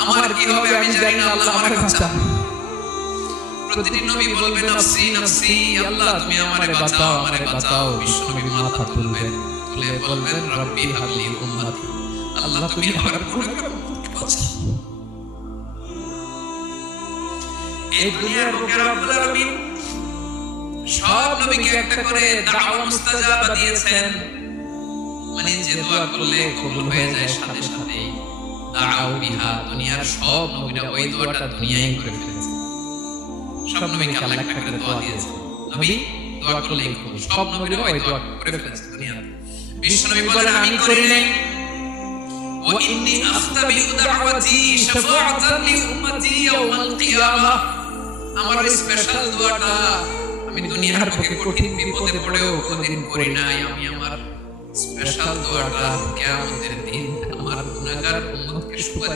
আমার কি হবে আমি জানি না, আল্লাহ আমারে বাঁচান। প্রতিটি নবী বলবেন নাফসি নাফসি, আল্লাহ তুমি আমারে বাঁচাও আমারে বাঁচাও। বিশ্বনবী মাথা তুলবেন, তুলে বলবেন রব্বি হাবলি উম্মতি, আল্লাহ তুমি আমার গুনাহগার উম্মতকে বাঁচাও। এই দুনিয়ার বুকে রব্বুল আলামিন সব নবীকে একটা করে দাওয়া মুস্তাজাবা দিয়েছেন, মানে যে দোয়া করলে কবুল হয়ে যায় সাথে সাথেই। দাও বিহা, দুনিয়ার সব নবীরা ওই দোয়াটা দুনিয়ায় করে ফেলেছে। সব নবীকে আল্লাহ একটা করে দোয়া দিয়েছে, নবী দোয়া করলেই কবুল। সব নবীরা ওই দোয়া করে ফেলেছে দুনিয়াতে। বিশ্ব নবী বলেন আমি করি নাই, ওয়া ইন্নী আখতাবিউ দাওয়াতি শাফাআতান লি উম্মতি ইয়াউমাল কিয়ামাহ। আমার স্পেশাল দোয়াটা আমি দুনিয়ার বুকে কঠিন বিপদে পড়েও কোনদিন করি নাই। আমি আমার স্পেশাল দোয়াটা কিয়ামতের দিন আমার গুনাহগার উম্মতকে সুপারিশ